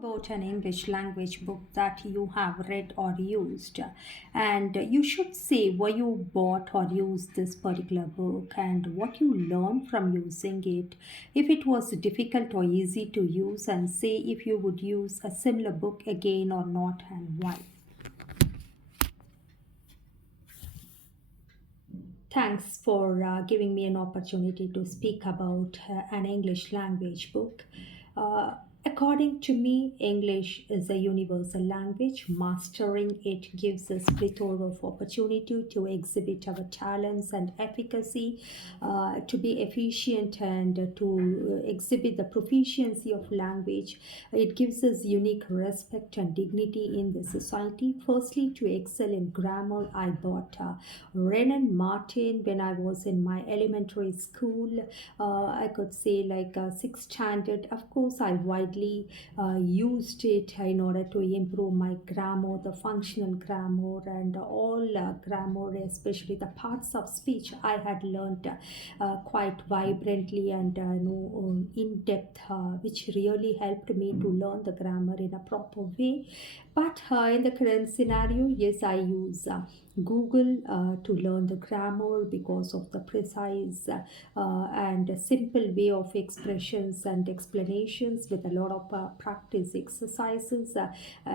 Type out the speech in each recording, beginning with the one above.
About an English language book that you have read or used, and you should say why you bought or used this particular book and what you learned from using it, if it was difficult or easy to use, and say if you would use a similar book again or not and why. Thanks for giving me an opportunity to speak about an English language book. Uh, According to me, English is a universal language. Mastering it gives us plethora of opportunity to exhibit our talents and efficacy, to be efficient and to exhibit the proficiency of language. It gives us unique respect and dignity in the society. Firstly, to excel in grammar, I bought Renan Martin when I was in my elementary school. I could say like sixth standard. Of course, I widely used it in order to improve my grammar, the functional grammar, and all grammar, especially the parts of speech I had learned quite vibrantly and in depth, which really helped me to learn the grammar in a proper way. But in the current scenario, yes, I use Google to learn the grammar because of the precise and simple way of expressions and explanations with a lot of practice exercises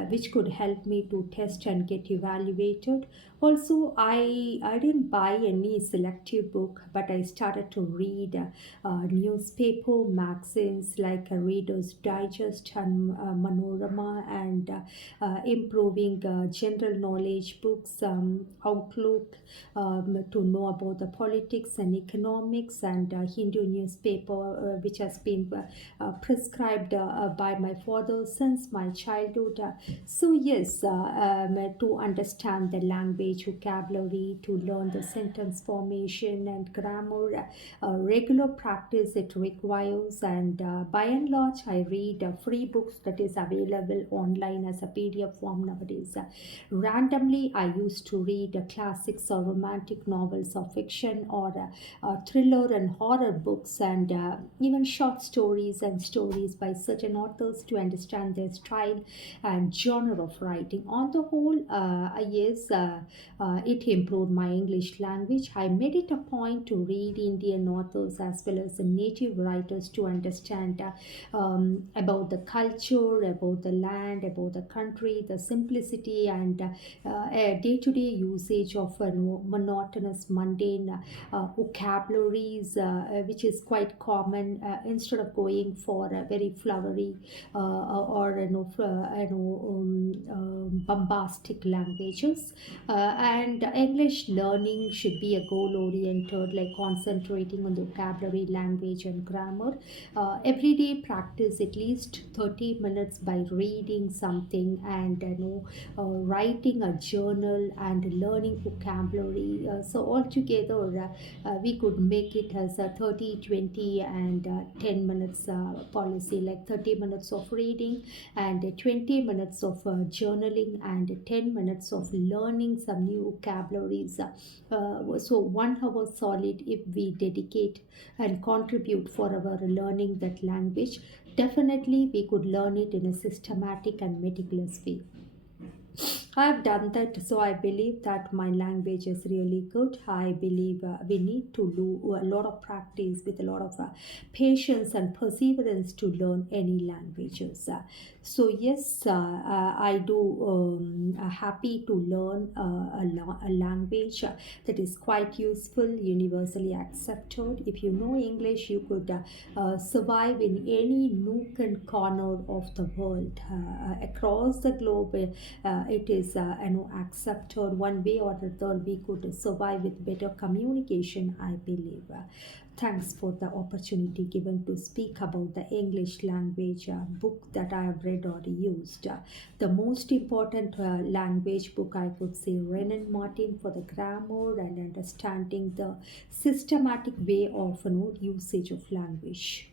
which could help me to test and get evaluated. Also, I didn't buy any selective book, but I started to read newspaper magazines like Reader's Digest and Manorama and improving general knowledge books, Outlook, to know about the politics and economics, and Hindu newspaper, which has been prescribed by my father since my childhood. So, yes, to understand the language, vocabulary, to learn the sentence formation and grammar, regular practice it requires. And by and large, I read free books that is available online as a PDF form nowadays. Randomly, I used to read classics or romantic novels or fiction or thriller and horror books and even short stories and stories by certain authors to understand their style and genre of writing. On the whole, yes, it improved my English language. I made it a point to read Indian authors as well as the native writers to understand about the culture, about the land, about the country, the simplicity and day-to-day usage of monotonous, mundane vocabularies, which is quite common. Instead of going for a very flowery or bombastic languages, and English learning should be a goal-oriented, like concentrating on the vocabulary, language, and grammar. Everyday practice at least 30 minutes by reading something and writing a journal and learning vocabulary. So altogether, we could make it as a 30, 20, and 10 minutes policy, like 30 minutes of reading and 20 minutes of journaling and 10 minutes of learning some new vocabularies. So 1 hour solid if we dedicate and contribute for our learning that language, definitely we could learn it in a systematic and meticulous way. I've done that, so I believe that my language is really good. I believe we need to do a lot of practice with a lot of patience and perseverance to learn any languages. So yes, I do happy to learn a language that is quite useful, universally accepted. If you know English, you could survive in any nook and corner of the world across the globe. It is accepted one way or the other. We could survive with better communication, I believe. Thanks for the opportunity given to speak about the English language book that I have read or used. The most important language book I could say Renan Martin for the grammar and understanding the systematic way of usage of language.